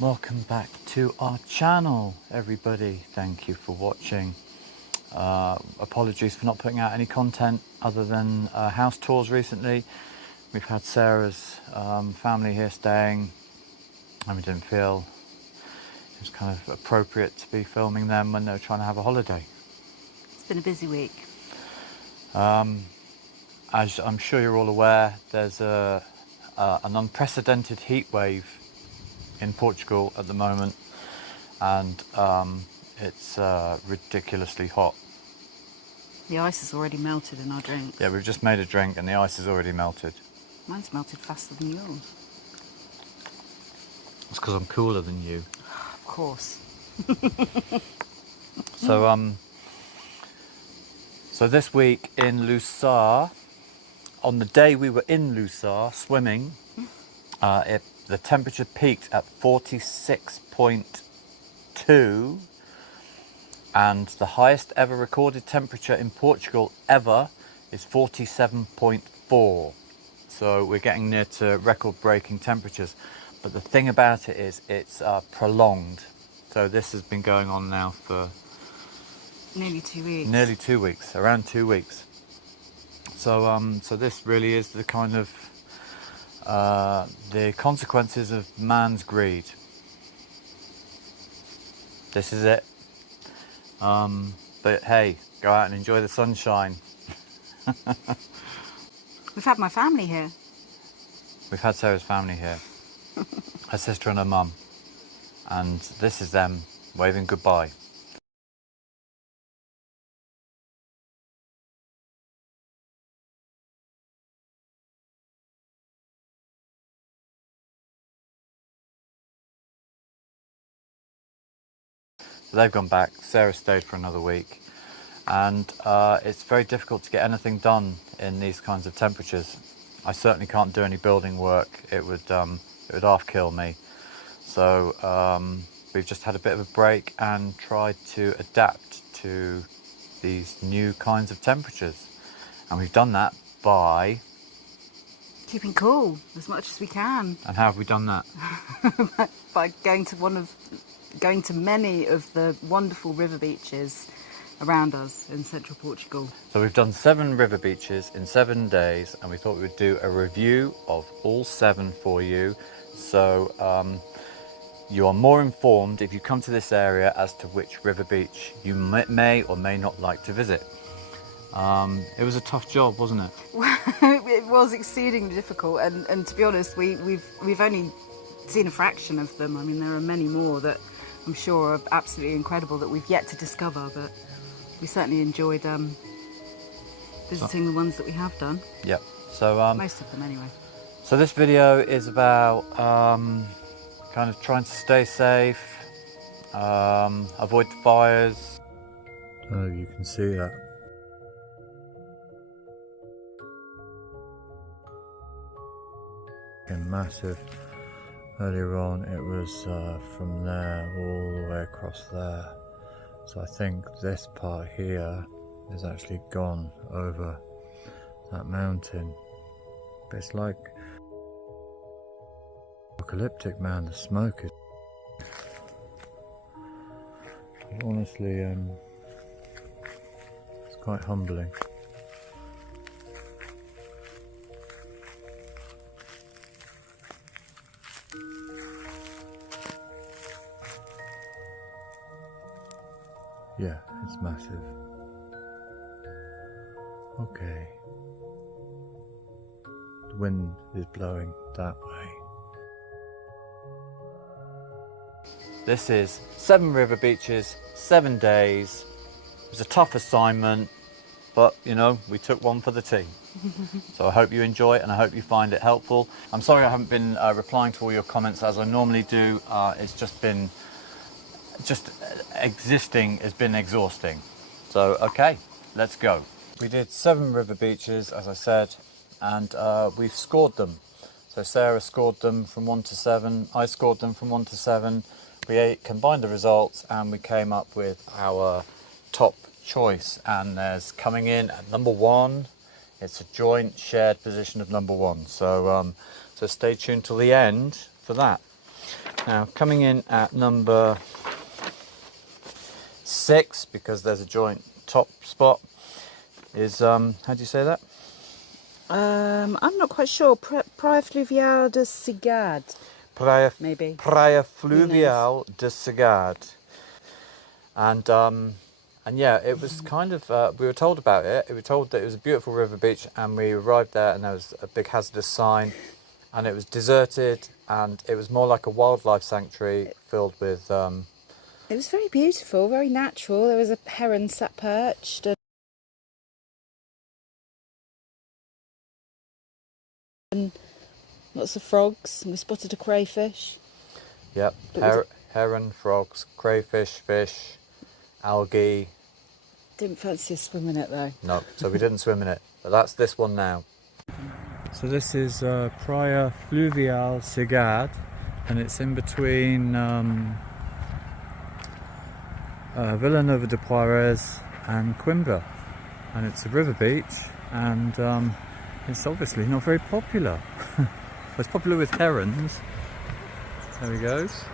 Welcome back to our channel, everybody. Thank you for watching. Apologies for not putting out any content other than house tours recently. We've had Sarah's family here staying, and we didn't feel it was kind of appropriate to be filming them when they were trying to have a holiday. It's been a busy week. As I'm sure you're all aware, there's an unprecedented heat wave in Portugal at the moment, and it's ridiculously hot. The ice has already melted in our drink. Yeah, we've just made a drink and the ice has already melted. Mine's melted faster than yours. It's because I'm cooler than you. Of course. So this week in Lousa, on the day we were in Lousa swimming, the temperature peaked at 46.2, and the highest ever recorded temperature in Portugal ever is 47.4. So we're getting near to record-breaking temperatures. But the thing about it is it's prolonged. So this has been going on now for nearly 2 weeks. Nearly 2 weeks, around 2 weeks. So so this really is the kind of the consequences of man's greed. This is it. But hey, go out and enjoy the sunshine. We've had my family here. We've had Sarah's family here. Her sister and her mum. And this is them waving goodbye. So they've gone back. Sarah stayed for another week, and it's very difficult to get anything done in these kinds of temperatures. I certainly can't do any building work. It would half kill me. So we've just had a bit of a break and tried to adapt to these new kinds of temperatures, and we've done that by keeping cool as much as we can. And how have we done that? By going to many of the wonderful river beaches around us in central Portugal. So we've done 7 river beaches in 7 days, and we thought we would do a review of all 7 for you. So you are more informed if you come to this area as to which river beach you may or may not like to visit. It was a tough job, wasn't it? It was exceedingly difficult, and to be honest, we've only seen a fraction of them. I mean, there are many more that I'm sure are absolutely incredible that we've yet to discover, but we certainly enjoyed visiting the ones that we have done. Yep. So most of them anyway. So this video is about kind of trying to stay safe, avoid the fires. Oh, you can see that. Massive. Earlier on it was from there all the way across there. So I think this part here is actually gone over that mountain. But it's like apocalyptic, man. The smoke is honestly it's quite humbling. Yeah, it's massive. Okay. The wind is blowing that way. This is 7 river beaches, 7 days. It was a tough assignment, but you know, we took one for the team. So I hope you enjoy it and I hope you find it helpful. I'm sorry I haven't been replying to all your comments as I normally do. It's just existing has been exhausting. So okay, let's go. We did 7 river beaches, as I said, and we've scored them. So Sarah scored them from 1 to 7, I scored them from 1 to 7. We combined the results and we came up with our top choice, and there's coming in at number 1. It's a joint shared position of number 1. So so stay tuned till the end for that. Now, coming in at number 6, because there's a joint top spot, is, how do you say that? I'm not quite sure. Praia Fluvial de Segade. Praia, Maybe. Praia Fluvial de Segade. And yeah, it was kind of, we were told about it. We were told that it was a beautiful river beach, and we arrived there and there was a big hazardous sign, and it was deserted, and it was more like a wildlife sanctuary filled with... It was very beautiful, very natural. There was a heron sat perched and lots of frogs, and we spotted a crayfish. Yep, heron, frogs, crayfish, fish, algae. Didn't fancy a swim in it though. No, so we didn't swim in it, but that's this one now. So this is Praia Fluvial Segade, and it's in between Vila Nova de Poires and Coimbra, and it's a river beach, and it's obviously not very popular. It's popular with herons. There he goes.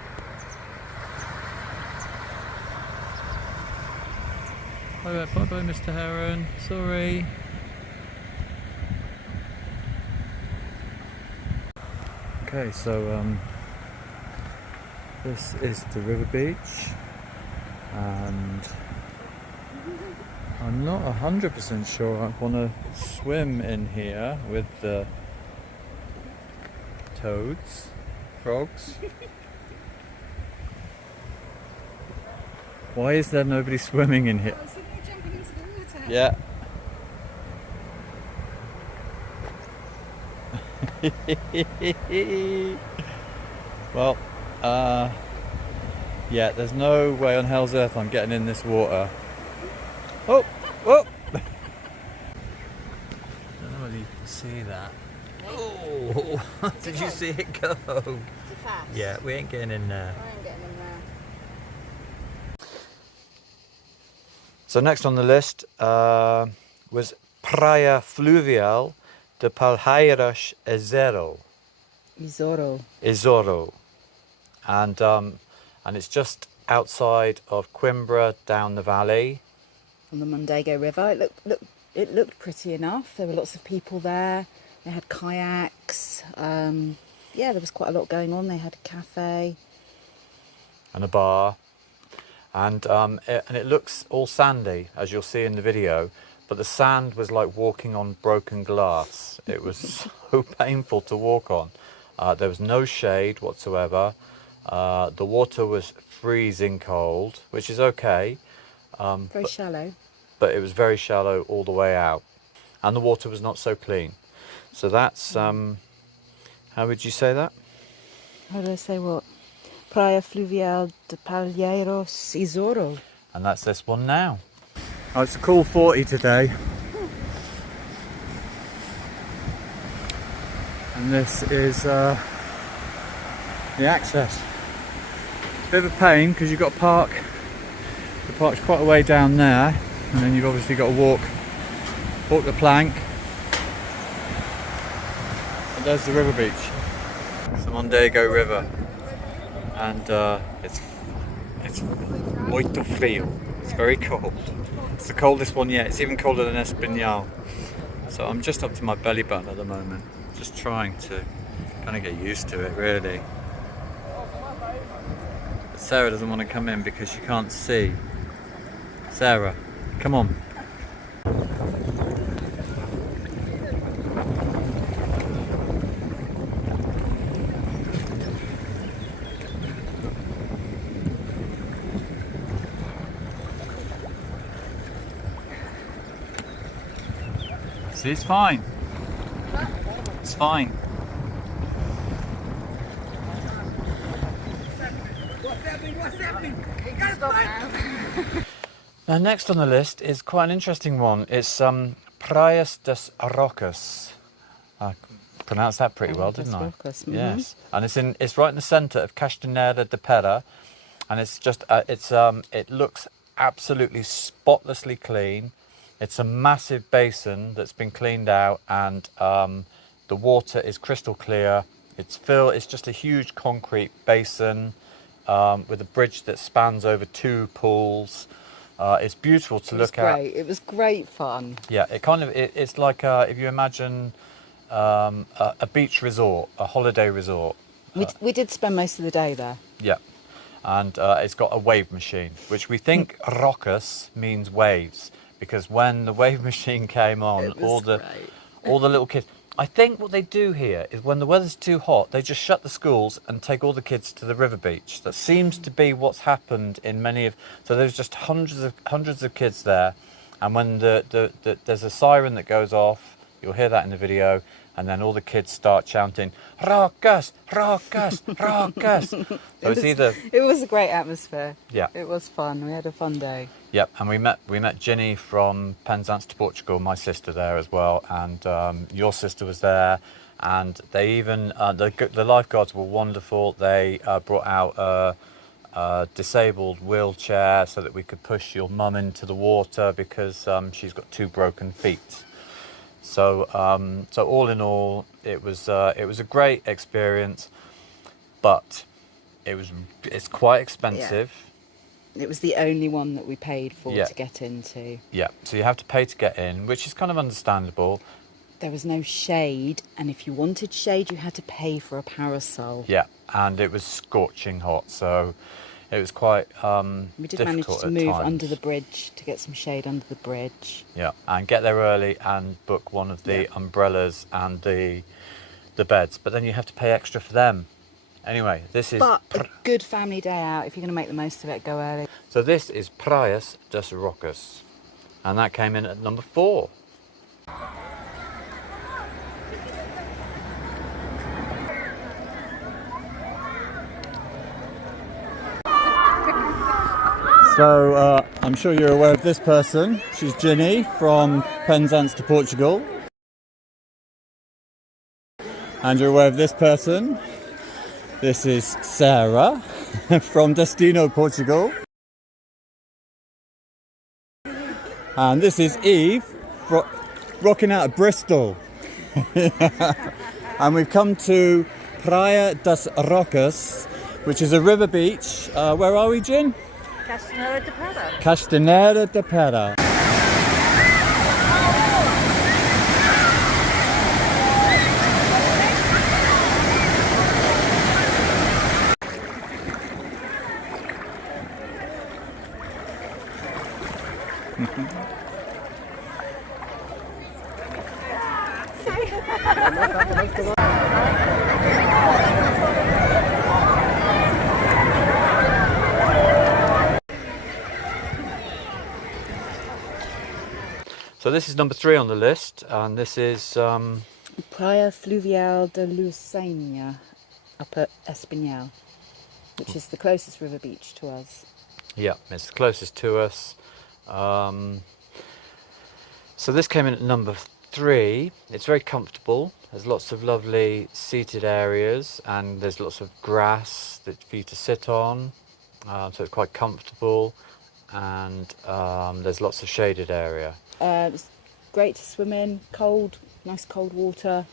Bye bye, Mr. Heron. Sorry. Okay, so this is the river beach, and I'm not 100% sure I want to swim in here with the toads, frogs. Why is there nobody swimming in here? Jumping into the water. Yeah. Well, yeah, there's no way on hell's earth I'm getting in this water. Oh, oh! I don't know whether you can see that. Oh, did you see it go? Is it fast? Yeah, we ain't getting in there. I ain't getting in there. So next on the list was Praia Fluvial de Palheiros e Zorro. And it's just outside of Coimbra, down the valley. On the Mondego River. It looked pretty enough. There were lots of people there. They had kayaks. Yeah, there was quite a lot going on. They had a cafe. And a bar. And it looks all sandy, as you'll see in the video, but the sand was like walking on broken glass. It was so painful to walk on. There was no shade whatsoever. The water was freezing cold, which is okay. Very shallow. But it was very shallow all the way out. And the water was not so clean. So that's, how would you say that? How do I say what? Praia Fluvial de Palheiros e Zorro. And that's this one now. Oh, it's a cool 40 today. And this is the access. Bit of a pain because you've got to park. The park's quite a way down there, and then you've obviously got to walk the plank. And there's the river beach. It's the Mondego River. And it's muito frio. It's very cold. It's the coldest one yet. It's even colder than Espinhal. So I'm just up to my belly button at the moment. Just trying to kind of get used to it, really. But Sarah doesn't want to come in because she can't see. Sarah, come on. See, it's fine. It's fine. What's happening? Now, next on the list is quite an interesting one. It's Praias das Rocas. I pronounced that pretty well, didn't I? Rocas, mm-hmm. Yes, and it's right in the centre of Castinheira de Pera, and it's just it looks absolutely spotlessly clean. It's a massive basin that's been cleaned out, and the water is crystal clear. It's just a huge concrete basin with a bridge that spans over 2 pools. It's beautiful to look at. It was great fun. Yeah, it's like if you imagine a beach resort, a holiday resort. We did spend most of the day there. Yeah, and it's got a wave machine, which we think Rocas means waves, because when the wave machine came on, all the little kids. I think what they do here is when the weather's too hot, they just shut the schools and take all the kids to the river beach. That seems to be what's happened in many of. So there's just hundreds of kids there, and when there's a siren that goes off, you'll hear that in the video, and then all the kids start chanting "Rocas, Rocas, Rocas." So it was a great atmosphere. Yeah, it was fun. We had a fun day. Yep, and we met Ginny from Penzance to Portugal, my sister there as well, and your sister was there, and they even the lifeguards were wonderful. They brought out a disabled wheelchair so that we could push your mum into the water because she's got 2 broken feet. So all in all, it was a great experience, but it's quite expensive. Yeah. It was the only one that we paid for to get into. Yeah, so you have to pay to get in, which is kind of understandable. There was no shade, and if you wanted shade, you had to pay for a parasol. Yeah, and it was scorching hot, so it was quite we did manage to move under the bridge to get some shade under the bridge. Yeah, and get there early and book one of the umbrellas and the beds, but then you have to pay extra for them. Anyway, this is... But a good family day out. If you're going to make the most of it, go early. So this is Praia das Rocas, and that came in at number 4. So I'm sure you're aware of this person. She's Ginny from Penzance to Portugal. And you're aware of this person. This is Sarah from Destino, Portugal. And this is Eve rocking out of Bristol. And we've come to Praia das Rocas, which is a river beach. Where are we, Gin? Castinheira de Pera. Castinheira de Pera. So this is number 3 on the list, and this is Praia Fluvial de Loucianha, up at Espinhal, which is the closest river beach to us. Yeah, it's the closest to us. So this came in at number 3. It's very comfortable. There's lots of lovely seated areas, and there's lots of grass for you to sit on. So it's quite comfortable, and there's lots of shaded area. It's great to swim in, nice cold water.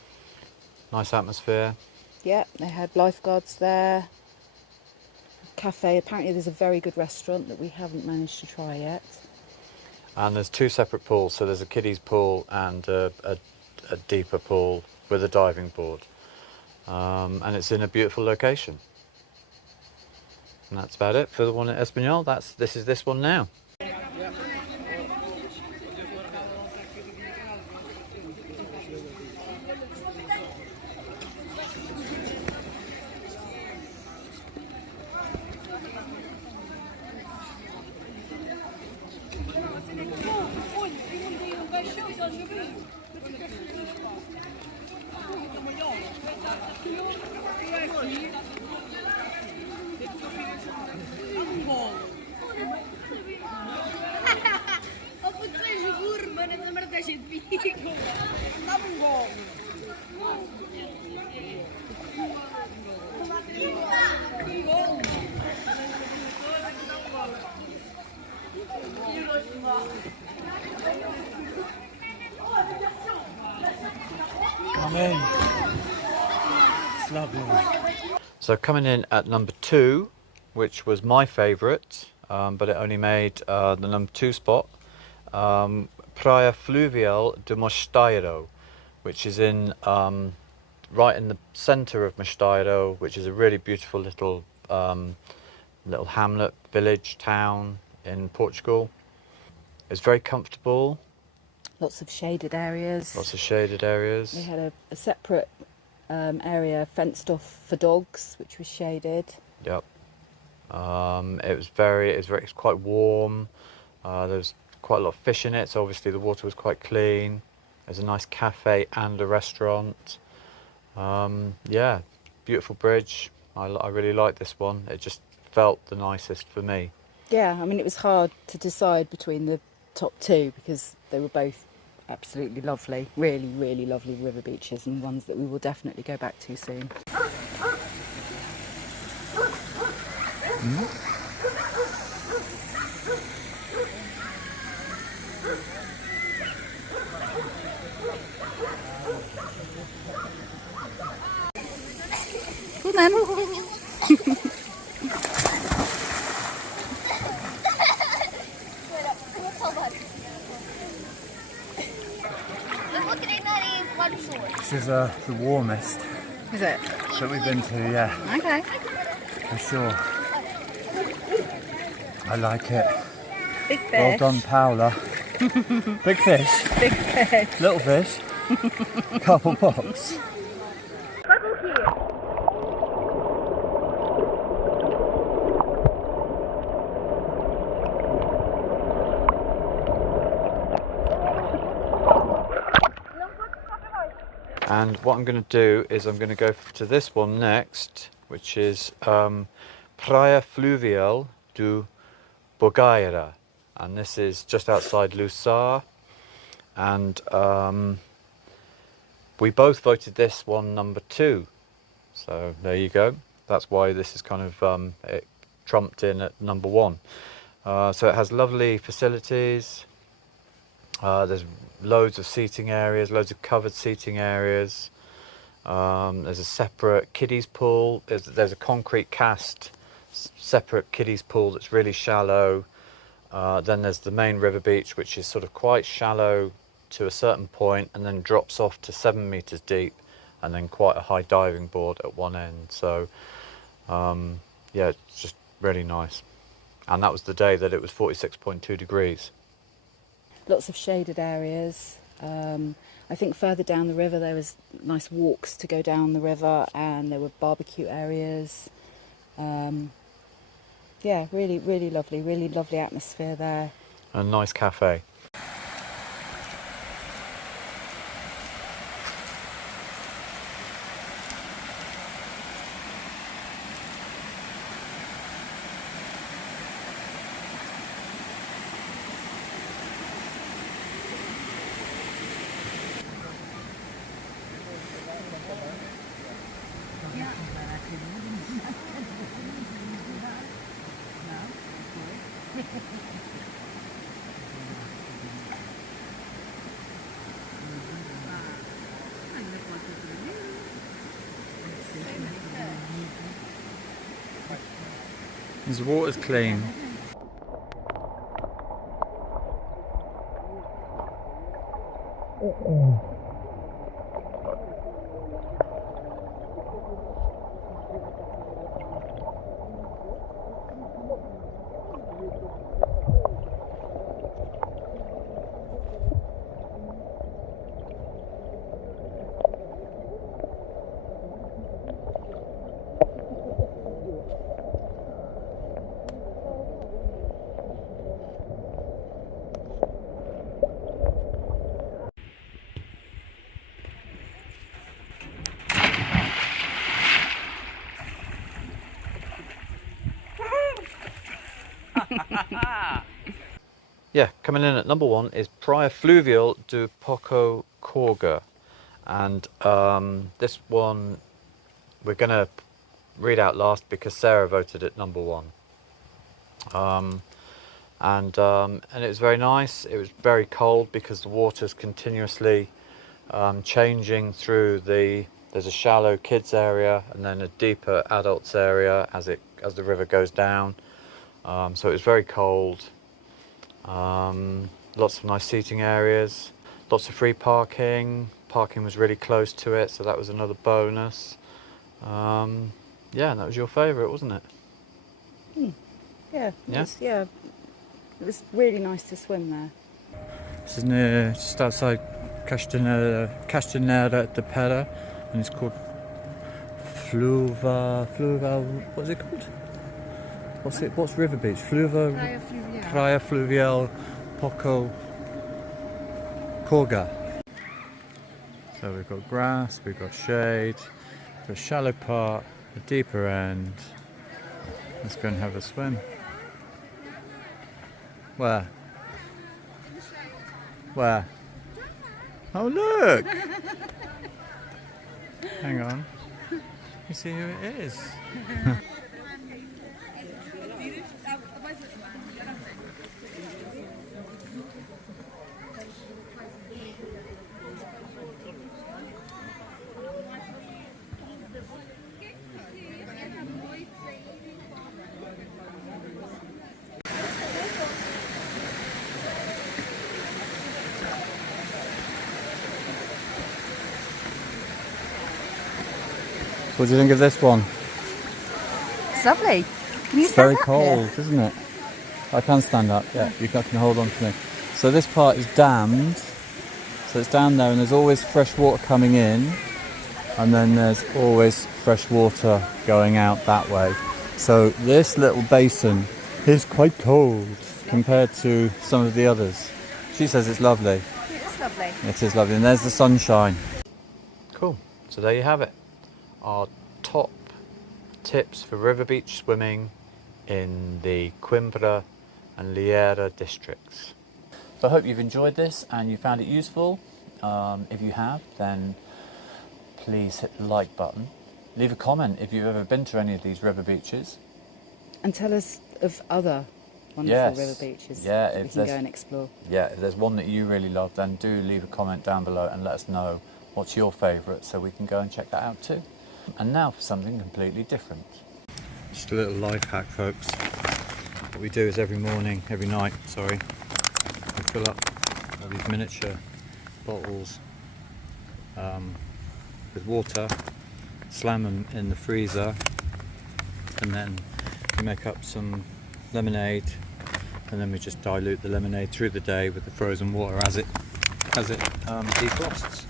Nice atmosphere. Yeah, they had lifeguards there. Cafe, apparently there's a very good restaurant that we haven't managed to try yet. And there's 2 separate pools, so there's a kiddies pool and a deeper pool with a diving board. And it's in a beautiful location. And that's about it for the one at Espinhal. This is this one now. So coming in at number 2, which was my favourite, but it only made the number 2 spot, Praia Fluvial de Mosteiro, which is in right in the centre of Mosteiro, which is a really beautiful little little hamlet, village, town in Portugal. It's very comfortable. Lots of shaded areas. Lots of shaded areas. We had a separate area fenced off for dogs, which was shaded. Yep. It was quite warm. There was quite a lot of fish in it, so obviously the water was quite clean. There's a nice cafe and a restaurant. Yeah, beautiful bridge. I really liked this one. It just felt the nicest for me. Yeah, I mean, it was hard to decide between the top 2 because they were both absolutely lovely, really, really lovely river beaches, and ones that we will definitely go back to soon. Cool, then. This is the warmest Is it? that we've been to, yeah, Okay. for sure. I like it. Big fish. Well done, Paula. Big fish, Big fish. little fish, couple pops. And what I'm going to do is I'm going to go to this one next, which is Praia Fluvial do Bagueira, and this is just outside Lousa. And we both voted this one number 2, so there you go. That's why this is kind of it trumped in at number 1. So it has lovely facilities. There's loads of seating areas, loads of covered seating areas. There's a separate kiddies pool. There's a concrete cast separate kiddies pool that's really shallow. Then there's the main river beach, which is sort of quite shallow to a certain point and then drops off to 7 meters deep, and then quite a high diving board at one end. So yeah, it's just really nice. And that was the day that it was 46.2 degrees. Lots of shaded areas. I think further down the river there was nice walks to go down the river, and there were barbecue areas. Yeah, really, really lovely atmosphere there. A nice cafe. The water's clean. Yeah, coming in at number 1 is Praia Fluvial do Poco, Corga, and this one we're going to read out last because Sarah voted it number 1. And it was very nice. It was very cold because the water's continuously changing through the There's a shallow kids area and then a deeper adults area as the river goes down. So it was very cold. Lots of nice seating areas, lots of free parking. Parking was really close to it, so that was another bonus. Yeah, and that was your favourite, wasn't it? Yeah, Yeah? It was really nice to swim there. This is near, just outside Castinheira de Pera, and it's called Fluvial, what's it called? What's River Beach? Praia Fluvial, Poco, Corga. So we've got grass, we've got shade, we've got a shallow part, a deeper end. Let's go and have a swim. Where? Where? Oh look! Hang on. You see who it is? What do you think of this one? It's lovely. Can you It's very stand up cold, here? isn't it? I can stand up, yeah, you can hold on to me. So this part is dammed, so it's down there and there's always fresh water coming in, and then there's always fresh water going out that way. So this little basin is quite cold compared to some of the others. She says it's lovely. It is lovely. It is lovely, and there's the sunshine. Cool, so there you have it. Our top tips for river beach swimming in the Coimbra and Bagueira districts. So I hope you've enjoyed this and you found it useful. If you have, then please hit the like button. Leave a comment if you've ever been to any of these river beaches. And tell us of other wonderful river beaches that we can go and explore. Yeah, if there's one that you really love, then do leave a comment down below and let us know what's your favourite so we can go and check that out too. And now for something completely different. Just a little life hack, folks. What we do is every night, we fill up all these miniature bottles with water, slam them in the freezer, and then we make up some lemonade, and then we just dilute the lemonade through the day with the frozen water as it defrosts.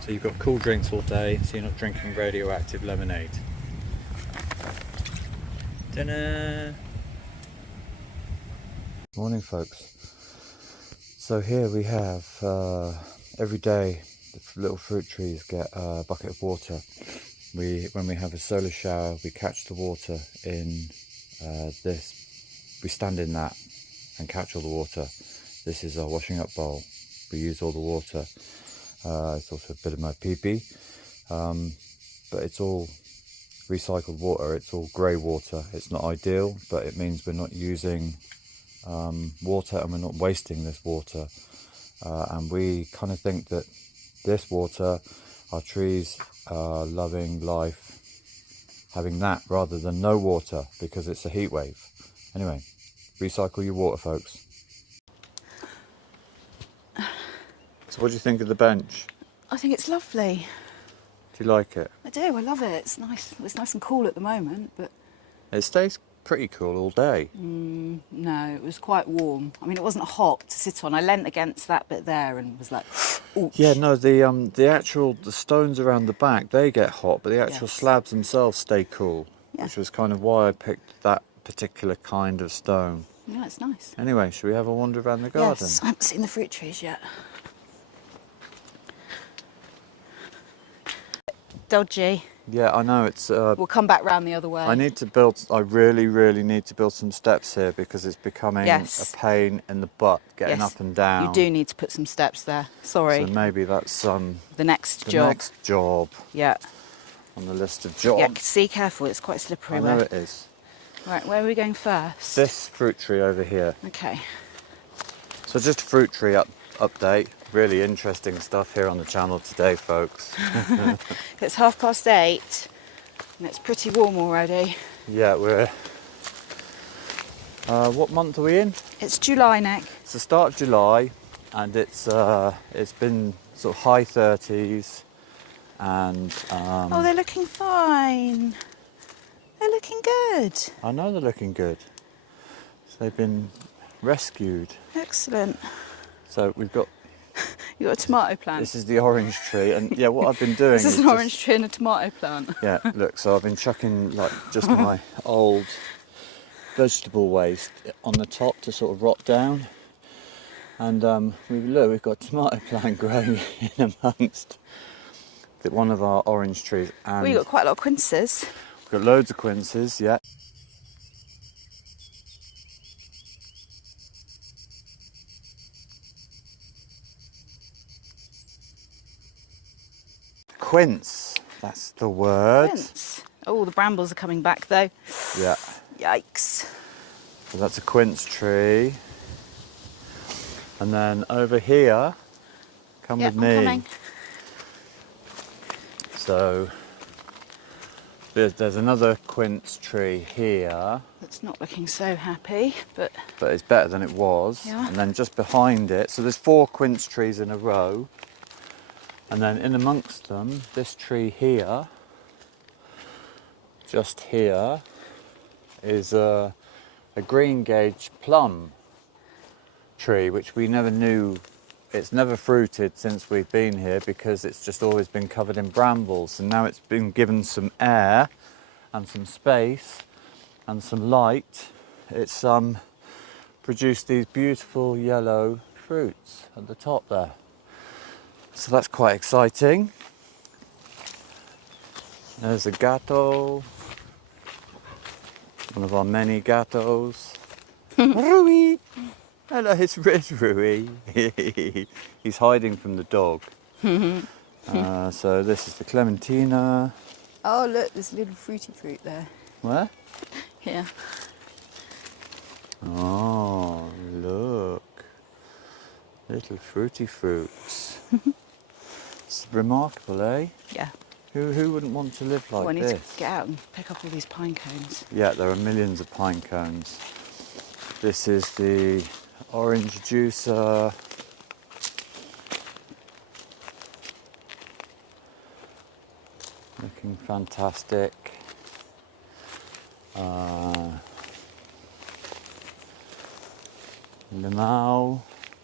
So you've got cool drinks all day, so you're not drinking radioactive lemonade. Dinner! Morning, folks. So here we have, every day the little fruit trees get a bucket of water. When we have a solar shower, we catch the water in this. We stand in that and catch all the water. This is our washing up bowl. We use all the water. It's also a bit of my pee-pee, but it's all recycled water. It's all grey water. It's not ideal, but it means we're not using water and we're not wasting this water. And we kind of think that this water, our trees are loving life, having that rather than no water because it's a heat wave. Anyway, recycle your water, folks. So what do you think of the bench? I think it's lovely. Do you like it? I do, I love it. It's nice. It's nice and cool at the moment, but... It stays pretty cool all day. No, it was quite warm. I mean, it wasn't hot to sit on. I leant against that bit there and was like, ooh. Yeah, no, the stones around the back, they get hot, but the actual slabs themselves stay cool, which was kind of why I picked that particular kind of stone. Yeah, it's nice. Anyway, should we have a wander around the garden? Yes, I haven't seen the fruit trees yet. Dodgy. Yeah, I know, it's... We'll come back round the other way. I really, really need to build some steps here because it's becoming a pain in the butt getting up and down. You do need to put some steps there. Sorry. So maybe that's the next job. next job. Yeah. On the list of jobs. Yeah, see, careful, it's quite slippery. I know it is. Right, where are we going first? This fruit tree over here. Okay. So just a fruit tree update. really interesting stuff here on the channel today, folks. It's 8:30 and it's pretty warm already. Yeah, we're... what month are we in? It's July, Nick. It's the start of July, and it's been sort of high 30s, and Oh, they're looking fine. They're looking good. I know they're looking good. So they've been rescued. Excellent. So we've got... You've got a tomato plant. This is the orange tree, and yeah, what I've been doing This is an just- orange tree and a tomato plant. Yeah, look, so I've been chucking like just my old vegetable waste on the top to sort of rot down. And we've got a tomato plant growing in amongst one of our orange trees. And We've got quite a lot of quinces. we've got loads of quinces, yeah. Quince, that's the word. Quince. Oh, the brambles are coming back though. Yeah, Yikes. so that's a quince tree. And then over here, come Yeah, with I'm me. coming. So there's another quince tree here, It's not looking so happy, but but it's better than it was. Yeah. And then just behind it, so there's 4 quince trees in a row. And then in amongst them, this tree here, just here, is a green gauge plum tree, which we never knew. It's never fruited since we've been here because it's just always been covered in brambles, and now it's been given some air and some space and some light. It's produced these beautiful yellow fruits at the top there. So that's quite exciting. There's a gato, one of our many gatos. Rui! Hello, it's Rui. He's hiding from the dog. So this is the clementina. oh look, there's a little fruity fruit there. Where? Here. Oh, look. Little fruity fruits. It's remarkable, eh? Yeah. Who wouldn't want to live like I need this? to get out and pick up all these pine cones. Yeah, there are millions of pine cones. This is the orange juicer. Looking fantastic.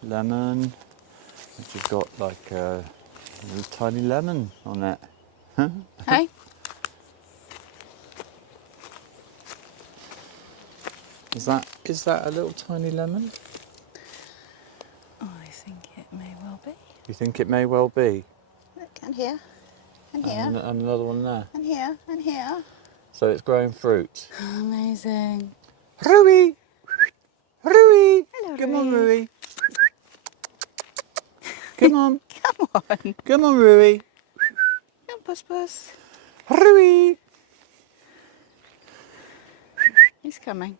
Lemon, which has got like a little tiny lemon on it. Hey? Is that a little tiny lemon? I think it may well be. You think it may well be? Look, and here, and here, And another one there. and here, and here. So it's growing fruit. Amazing. Rui! Rui! Hello, Come on, Rui. Rui. Come on. Come on. Come on, Rui. Come, Puss Puss. Rui! He's coming.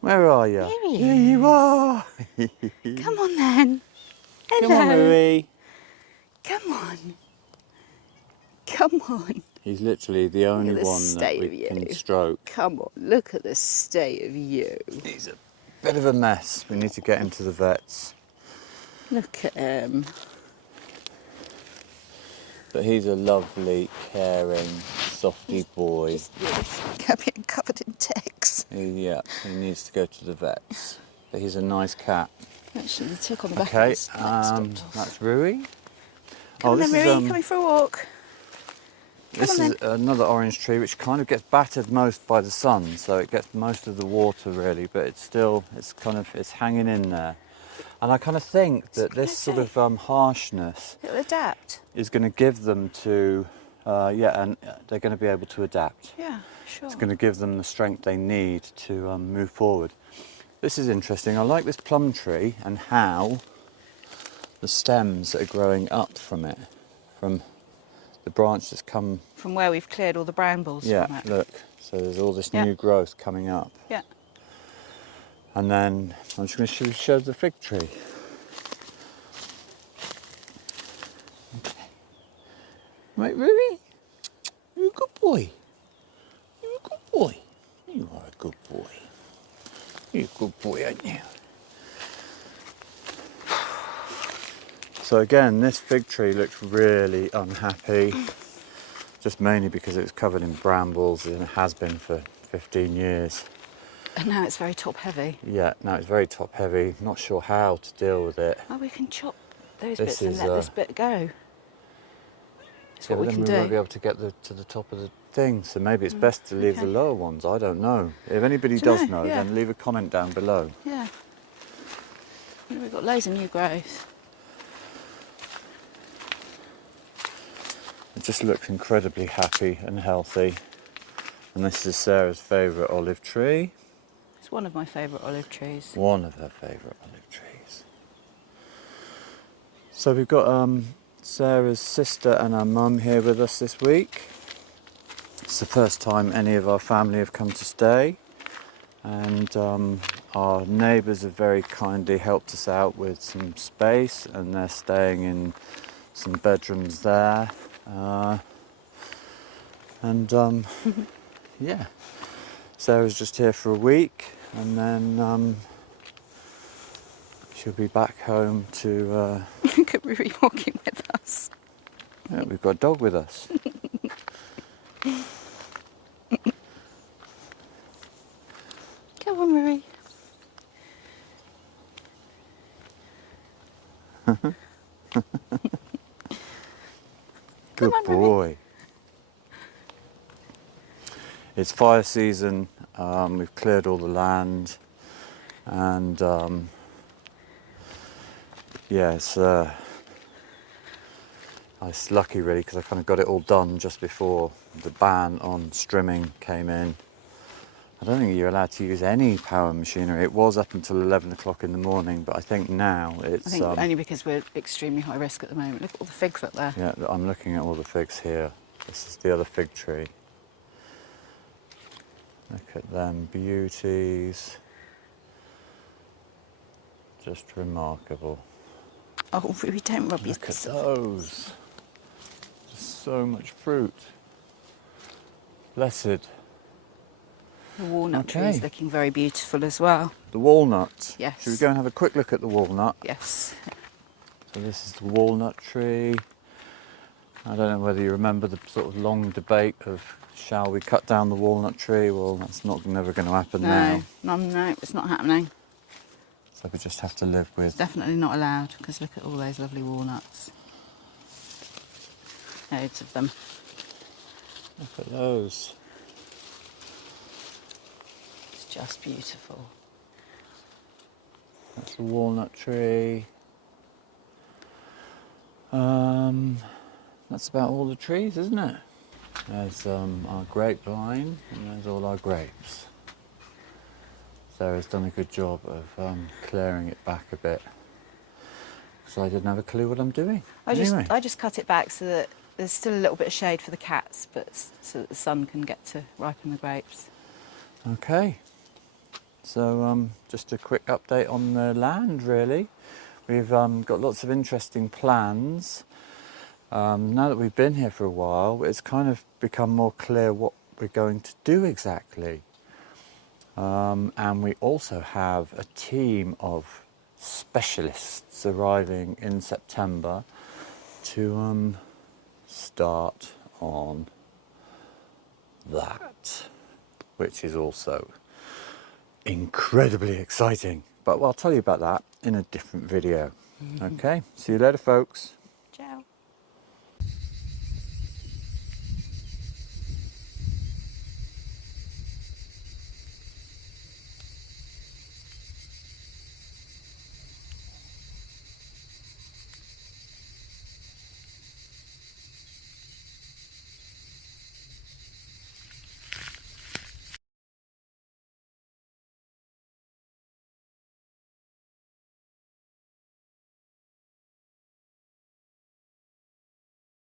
Where are you? Here he Here you are. Come on then. Hello. Come on, Rui. Come on. Come on. He's literally the only the one that state we of you. can stroke. Come on. Look at the state of you. He's a bit of a mess. We need to get him to the vets. Look at him. But he's a lovely, caring, softy boy. He's really covered in ticks. He needs to go to the vets. But he's a nice cat. Actually, the tick on the back Okay, of his neck stopped off. that's Rui. Come on then, Rui, coming for a walk. This is another orange tree which kind of gets battered most by the sun, so it gets most of the water really, but it's hanging in there. And I kind of think that this sort of harshness It'll adapt. is going to give them to, and they're going to be able to adapt. Yeah, sure. It's going to give them the strength they need to move forward. This is interesting. I like this plum tree and how the stems that are growing up from it, from the branch that's come. From where we've cleared all the brambles Yeah, from it. look. So there's all this Yeah. new growth coming up. Yeah. And then I'm just going to show the fig tree. Right, Ruby? You're a good boy. You're a good boy. You are a good boy. You're a good boy, aren't you? So again, this fig tree looks really unhappy, just mainly because it was covered in brambles and it has been for 15 years. And now it's very top heavy. Yeah, now it's very top heavy, not sure how to deal with it. Oh, we can chop those This bits and is, let this bit go. That's what we then can we do. won't be able to get to the top of the thing, so maybe it's best to leave the okay. lower ones, I don't know. If anybody Dunno, does know, yeah. then leave a comment down below. Yeah. We've got loads of new growth. It just looks incredibly happy and healthy. And this is Sarah's favourite olive tree. It's one of my favourite olive trees. One of her favourite olive trees. So we've got Sarah's sister and her mum here with us this week. It's the first time any of our family have come to stay. And our neighbours have very kindly helped us out with some space, and they're staying in some bedrooms there. Yeah, Sarah's just here for a week, and then she'll be back home to... Look at Riri walking with us. Yeah, we've got a dog with us. Come on, Riri. Good on, Ruby. boy. It's fire season. We've cleared all the land, and yeah, it's lucky really, because I kind of got it all done just before the ban on strimming came in. I don't think you're allowed to use any power machinery. It was up until 11 o'clock in the morning, but I think now it's... I think only because we're extremely high risk at the moment. Look at all the figs up there. Yeah, I'm looking at all the figs here. This is the other fig tree. Look at them beauties. Just remarkable. Oh, Riri, don't rub your... Look at those. Just so much fruit. Blessed. The walnut tree Okay. is looking very beautiful as well. The walnut. Yes. Should we go and have a quick look at the walnut? Yes. So this is the walnut tree. I don't know whether you remember the sort of long debate of shall we cut down the walnut tree? Well, that's never going to happen now. No, it's not happening. So we just have to live with... Definitely not allowed, because look at all those lovely walnuts. Loads of them. Look at those. It's just beautiful. That's the walnut tree. That's about all the trees, isn't it? There's our grapevine, and there's all our grapes. Sarah's done a good job of clearing it back a bit, so I didn't have a clue what I'm doing. I Anyway. just cut it back so that there's still a little bit of shade for the cats, but so that the sun can get to ripen the grapes. Okay, so just a quick update on the land really. We've got lots of interesting plans. Now that we've been here for a while, it's kind of become more clear what we're going to do exactly. And we also have a team of specialists arriving in September to start on that, which is also incredibly exciting. But I'll tell you about that in a different video. Okay, see you later, folks. Ciao.